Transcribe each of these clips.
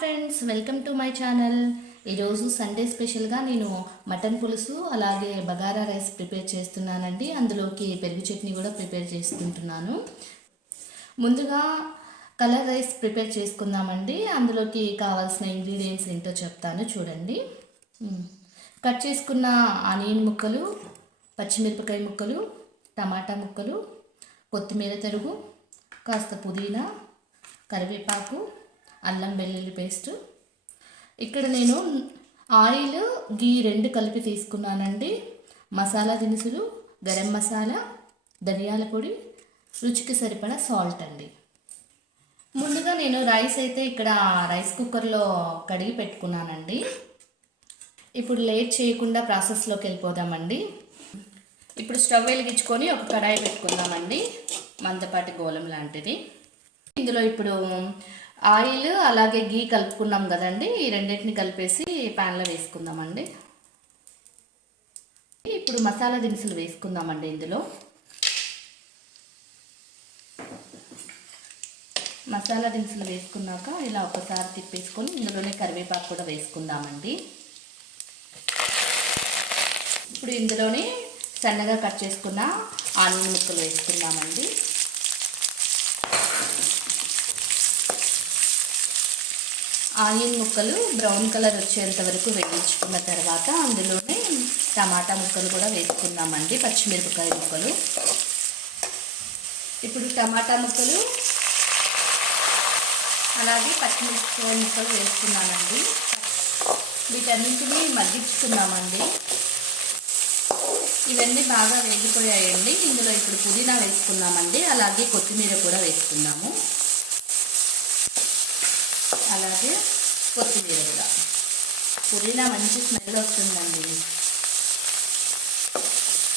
Friends welcome to my channel ఈరోజు Sunday స్పెషల్గా నేను మటన్ పులుసు అలాగే బగారా రైస్ ప్రిపేర్ చేస్తున్నానండి. అందులోకి పెరుగు చట్నీ కూడా ప్రిపేర్ చేసుకుంటున్నాను. ముందుగా కలర్ రైస్ ప్రిపేర్ చేసుకుందామండి. అందులోకి కావాల్సిన ఇంగ్రీడియంట్స్ ఏంటో చెప్తాను చూడండి. కట్ చేసుకున్న ఆనియన్ ముక్కలు పచ్చిమిరపకాయ ముక్కలు టమాటా ముక్కలు కొత్తిమీర తరుగు కాస్త పుదీనా కరివేపాకు అల్లం వెల్లుల్లి పేస్టు. ఇక్కడ నేను ఆయిల్ గీ రెండు కలిపి తీసుకున్నానండి. మసాలా దినుసులు గరం మసాలా ధనియాల పొడి రుచికి సరిపడా సాల్ట్ అండి. ముందుగా నేను రైస్ అయితే ఇక్కడ రైస్ కుక్కర్లో కడిగి పెట్టుకున్నానండి. ఇప్పుడు లేట్ చేయకుండా ప్రాసెస్లోకి వెళ్ళిపోదామండి. ఇప్పుడు స్టవ్ వెలిగించుకొని ఒక కడాయి పెట్టుకుందామండి. మందపాటి గోళం లాంటిది. ఇందులో ఇప్పుడు ఆయిల్ అలాగే గీ కలుపుకున్నాం కదండి. ఈ రెండింటిని కలిపేసి ప్యాన్లో వేసుకుందామండి. ఇప్పుడు మసాలా దినుసులు వేసుకుందామండి ఇందులో. మసాలా దినుసులు వేసుకున్నాక ఇలా ఒకసారి తిప్పేసుకొని ఇందులోనే కరివేపాకు కూడా వేసుకుందామండి. ఇప్పుడు ఇందులోనే సన్నగా కట్ చేసుకున్న ఆనియన్ ముక్కలు వేసుకుందామండి. ఆనియన్ ముక్కలు బ్రౌన్ కలర్ వచ్చేంత వరకు వేయించుకున్న తర్వాత అందులోనే టమాటా ముక్కలు కూడా వేసుకుందామండి పచ్చిమిరపకాయ ముక్కలు. ఇప్పుడు టమాటా ముక్కలు అలాగే పచ్చిమిరపకాయ ముక్కలు వేసుకున్నానండి. వీటన్నింటినీ మగ్గించుకున్నామండి ఇవన్నీ బాగా వేగిపోయాయండి. ఇందులో ఇప్పుడు పుదీనా వేసుకున్నామండి అలాగే కొత్తిమీర కూడా వేసుకున్నాము అలాగే కొత్తిమీర కూడా. పుదీనా మంచి స్మెల్ వస్తుందండి.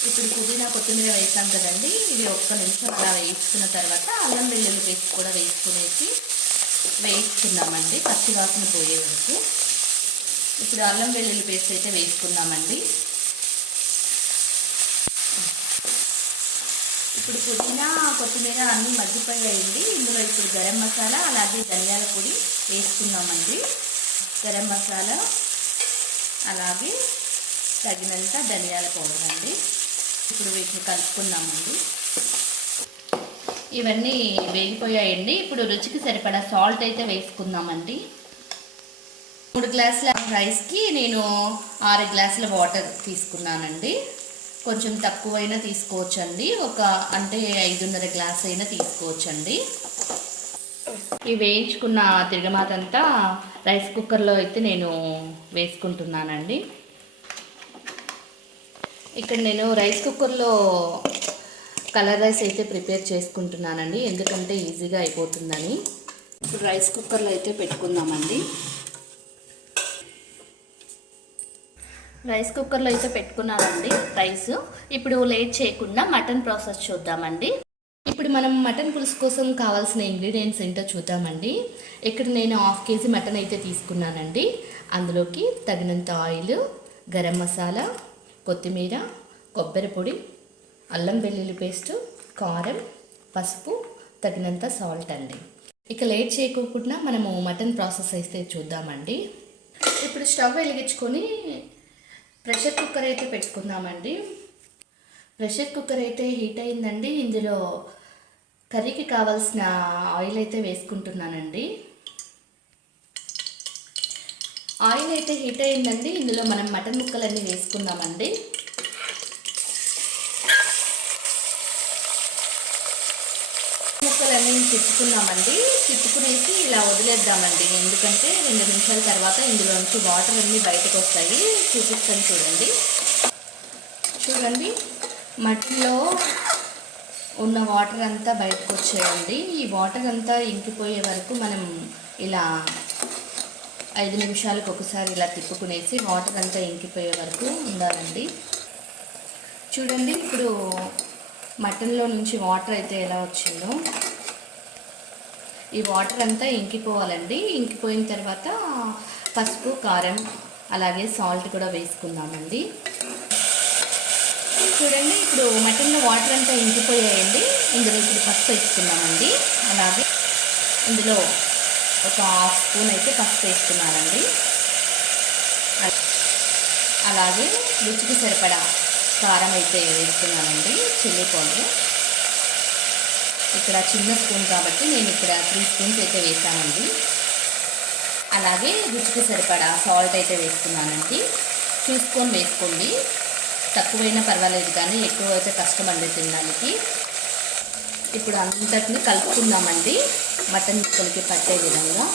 ఇప్పుడు పుదీనా కొత్తిమీర వేసాం కదండి. ఇవి ఒక్క నిమిషం అలా వేయించుకున్న తర్వాత అల్లం వెల్లుల్లి పేస్ట్ కూడా వేసుకునేసి వేయించుకుందామండి పచ్చి వాసన పోయే వరకు. ఇప్పుడు అల్లం వెల్లుల్లి పేస్ట్ అయితే వేసుకుందామండి ఇప్పుడు పుదీనా కొత్తిమీర అన్నీ మగ్గిపోయాయండి. ఇందులో ఇప్పుడు గరం మసాలా అలాగే ధనియాల పొడి వేసుకున్నామండి గరం మసాలా అలాగే తగినంత ధనియాల పౌడర్ అండి. ఇప్పుడు వీటిని కలుపుకుందామండి. ఇవన్నీ వేగిపోయాయండి. ఇప్పుడు రుచికి సరిపడా సాల్ట్ అయితే వేసుకుందామండి. మూడు గ్లాసుల రైస్కి నేను ఆరు గ్లాసుల వాటర్ తీసుకున్నానండి. కొంచెం తక్కువైనా తీసుకోవచ్చండి. ఒక అంటే ఐదున్నర గ్లాస్ అయినా తీసుకోవచ్చండి. ఈ వేయించుకున్న తిరగమాతంతా రైస్ కుక్కర్లో అయితే నేను వేసుకుంటున్నానండి. ఇక్కడ నేను రైస్ కుక్కర్లో కలర్ రైస్ అయితే ప్రిపేర్ చేసుకుంటున్నానండి. ఎందుకంటే ఈజీగా అయిపోతుందని. ఇప్పుడు రైస్ కుక్కర్లో అయితే పెట్టుకుందామండి. రైస్ కుక్కర్లో అయితే పెట్టుకున్నానండి రైస్. ఇప్పుడు లేట్ చేయకుండా మటన్ ప్రాసెస్ చూద్దామండి. ఇప్పుడు మనం మటన్ పులుసు కోసం కావాల్సిన ఇంగ్రీడియంట్స్ ఏంటో చూద్దామండి. ఇక్కడ నేను హాఫ్ కేజీ మటన్ అయితే తీసుకున్నానండి. అందులోకి తగినంత ఆయిల్ గరం మసాలా కొత్తిమీర కొబ్బరి పొడి అల్లం వెల్లుల్లి పేస్టు కారం పసుపు తగినంత సాల్ట్ అండి. ఇక లేట్ చేయకోకుండా మనము మటన్ ప్రాసెస్ అయితే చూద్దామండి. ఇప్పుడు స్టవ్ వెలిగించుకొని ప్రెషర్ కుక్కర్ అయితే పెట్టుకుందామండి. ప్రెషర్ కుక్కర్ అయితే హీట్ అయిందండి. ఇందులో కర్రీకి కావాల్సిన ఆయిల్ అయితే వేసుకుంటున్నానండి. ఆయిల్ అయితే హీట్ అయిందండి. ఇందులో మనం మటన్ ముక్కలన్నీ వేసుకుందామండి. ముక్కలన్నీ తిప్పుకున్నామండి తిప్పుకునేసి ఇలా వదిలేద్దామండి. ఎందుకంటే రెండు నిమిషాల తర్వాత ఇందులోంచి వాటర్ అన్నీ బయటకు వస్తాయి చూపిస్తాను చూడండి. చూడండి. మట్టిలో ఉన్న వాటర్ అంతా బయటకు వచ్చేయండి ఈ వాటర్ అంతా ఇంకిపోయే వరకు మనం ఇలా ఐదు నిమిషాలకు ఒకసారి ఇలా తిప్పుకునేసి వాటర్ అంతా ఇంకిపోయే వరకు ఉండాలండి. చూడండి ఇప్పుడు మటన్లో నుంచి వాటర్ అయితే ఎలా వచ్చిందో. ఈ వాటర్ అంతా ఇంకిపోవాలండి. ఇంకిపోయిన తర్వాత పసుపు కారం అలాగే సాల్ట్ కూడా వేసుకుందామండి. చూడండి ఇప్పుడు మటన్లో వాటర్ అంతా ఇంకిపోయాయండి. ఇందులో ఇప్పుడు పసుపు వేసుకున్నామండి అలాగే ఇందులో ఒక హాఫ్ స్పూన్ అయితే పసుపు వేసుకున్నానండి. అలాగే రుచికి సరిపడా కారం అయితే వేస్తున్నానండి చిల్లీ పౌడర్. ఇక్కడ చిన్న స్పూన్ కాబట్టి నేను ఇక్కడ త్రీ స్పూన్స్ అయితే వేసానండి. అలాగే రుచికి సరిపడా సాల్ట్ అయితే వేస్తున్నానండి. చూసుకొని వేసుకోండి. తక్కువైనా పర్వాలేదు కానీ ఎక్కువ అయితే కష్టం అండి తినడానికి. ఇప్పుడు అంతటిని కలుపుకుందామండి. మటన్ ముక్కలకి పట్టే విధంగా.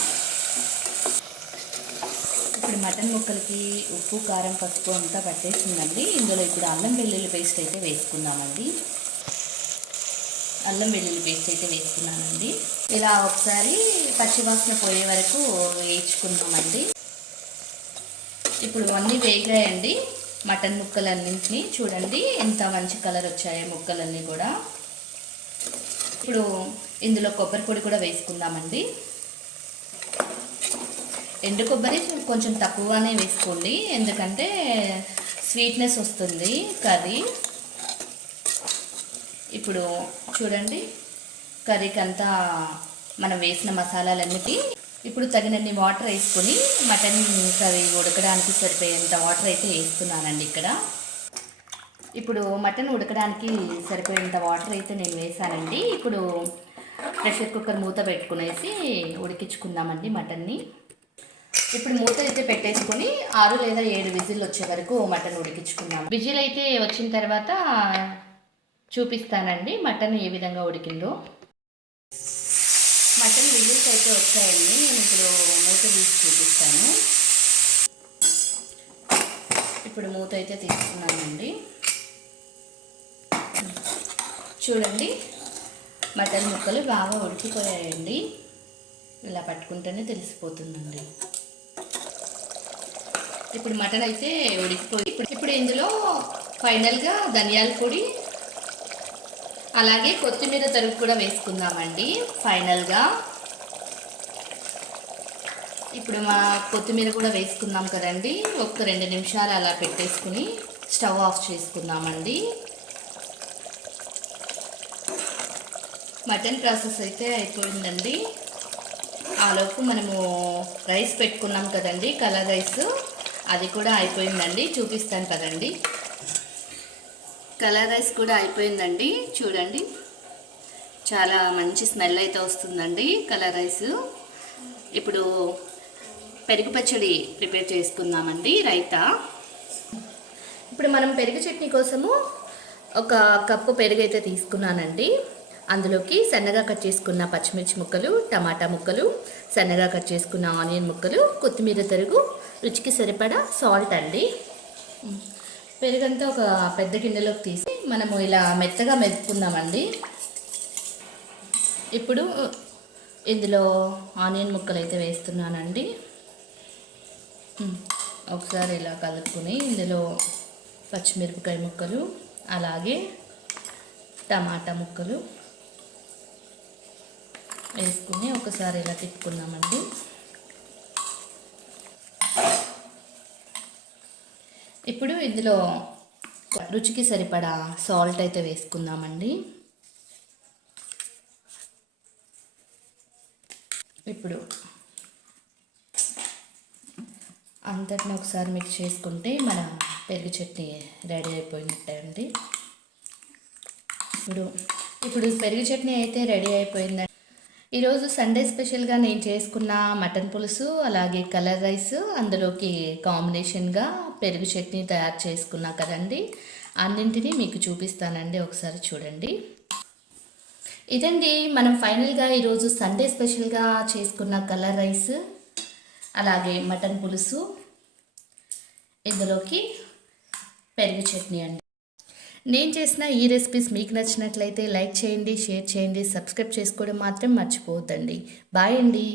మటన్ ముక్కలకి ఉప్పు కారం పసుపు అంతా పట్టేసిందండి. ఇందులో ఇప్పుడు అల్లం వెల్లుల్లి పేస్ట్ అయితే వేసుకుందామండి. అల్లం వెల్లుల్లి పేస్ట్ అయితే వేసుకున్నానండి. ఇలా ఒకసారి పచ్చివాసన పోయే వరకు వేయించుకుందామండి. ఇప్పుడు అన్నీ వేగాయండి మటన్ ముక్కలన్నింటినీ. చూడండి ఎంత మంచి కలర్ వచ్చాయో ముక్కలన్నీ కూడా. ఇప్పుడు ఇందులో కొబ్బరి పొడి కూడా వేసుకుందామండి. ఎండు కొబ్బరి కొంచెం తక్కువగానే వేసుకోండి. ఎందుకంటే స్వీట్నెస్ వస్తుంది కర్రీ. ఇప్పుడు చూడండి కర్రీకి అంతా మనం వేసిన మసాలాలన్నిటి ఇప్పుడు తగినన్ని వాటర్ వేసుకొని మటన్ కర్రీ ఉడకడానికి సరిపోయేంత వాటర్ అయితే వేస్తున్నానండి ఇక్కడ. ఇప్పుడు మటన్ ఉడకడానికి సరిపోయేంత వాటర్ అయితే నేను వేసానండి ఇప్పుడు ప్రెషర్ కుక్కర్ మూత పెట్టుకునేసి ఉడికించుకుందామండి మటన్ని. ఇప్పుడు మూత అయితే పెట్టేసుకొని ఆరు లేదా ఏడు విజిల్ వచ్చే వరకు మటన్ ఉడికించుకుందాం. విజిల్ అయితే వచ్చిన తర్వాత చూపిస్తానండి మటన్ ఏ విధంగా ఉడికిందో. మటన్ విజిల్స్ అయితే వచ్చాయండి. నేను ఇప్పుడు మూత తీసి చూపిస్తాను. ఇప్పుడు మూత అయితే తీసుకున్నానండి. చూడండి మటన్ ముక్కలు బాగా ఉడికిపోయాయండి. ఇలా పట్టుకుంటేనే తెలిసిపోతుందండి. ఇప్పుడు మటన్ అయితే ఉడికిపోయి ఇప్పుడు ఇప్పుడు ఇందులో ఫైనల్గా ధనియాల పొడి అలాగే కొత్తిమీర తరుగు కూడా వేసుకుందామండి ఫైనల్గా. ఇప్పుడు మా కొత్తిమీర కూడా వేసుకున్నాం కదండి. ఒక రెండు నిమిషాలు అలా పెట్టేసుకుని స్టవ్ ఆఫ్ చేసుకుందామండి. మటన్ ప్రాసెస్ అయితే అయిపోయిందండి. ఆలోపు మనము రైస్ పెట్టుకున్నాం కదండి కలర్ రైస్ అది కూడా అయిపోయిందండి. చూపిస్తాను కదండి. కలర్ రైస్ కూడా అయిపోయిందండి. చూడండి. చాలా మంచి స్మెల్ అయితే వస్తుందండి కలర్ రైస్. ఇప్పుడు పెరుగు పచ్చడి ప్రిపేర్ చేసుకుందామండి రైతా. ఇప్పుడు మనం పెరుగు చట్నీ కోసము ఒక కప్పు పెరుగు అయితే తీసుకున్నానండి. అందులోకి సన్నగా కట్ చేసుకున్న పచ్చిమిర్చి ముక్కలు టమాటా ముక్కలు సన్నగా కట్ చేసుకున్న ఆనియన్ ముక్కలు కొత్తిమీర తరుగు రుచికి సరిపడా సాల్ట్ అండి. పెరుగంతా ఒక పెద్ద గిన్నెలోకి తీసి మనము ఇలా మెత్తగా మెదుపుకుందామండి. ఇప్పుడు ఇందులో ఆనియన్ ముక్కలు అయితే వేస్తున్నానండి ఒకసారి ఇలా కలుపుకొని ఇందులో పచ్చిమిరపకాయ ముక్కలు అలాగే టమాటా ముక్కలు వేసుకుని ఒకసారి ఇలా తిప్పుకున్నామండి ఇప్పుడు ఇందులో రుచికి సరిపడా సాల్ట్ అయితే వేసుకుందామండి. ఇప్పుడు అంతటిని ఒకసారి మిక్స్ చేసుకుంటే మన పెరుగు చట్నీ రెడీ అయిపోయినట్టండి ఇప్పుడు ఇప్పుడు పెరుగు చట్నీ అయితే రెడీ అయిపోయిందండి. ఈరోజు సండే స్పెషల్గా నేను చేసుకున్న మటన్ పులుసు అలాగే కలర్ రైస్ అందులోకి కాంబినేషన్గా పెరుగు చట్నీ తయారు చేసుకున్నా కదండి. అన్నింటినీ మీకు చూపిస్తానండి ఒకసారి చూడండి. ఇదండి మనం ఫైనల్గా ఈరోజు సండే స్పెషల్గా చేసుకున్న కలర్ రైస్ అలాగే మటన్ పులుసు. ఇందులోకి పెరుగు చట్నీ అండి. నేను చేసిన ఈ రెసిపీస్ మీకు నచ్చినట్లయితే లైక్ చేయండి షేర్ చేయండి సబ్స్క్రైబ్ చేసుకోవడం మాత్రం మర్చిపోవద్దండి. బాయ్ అండి.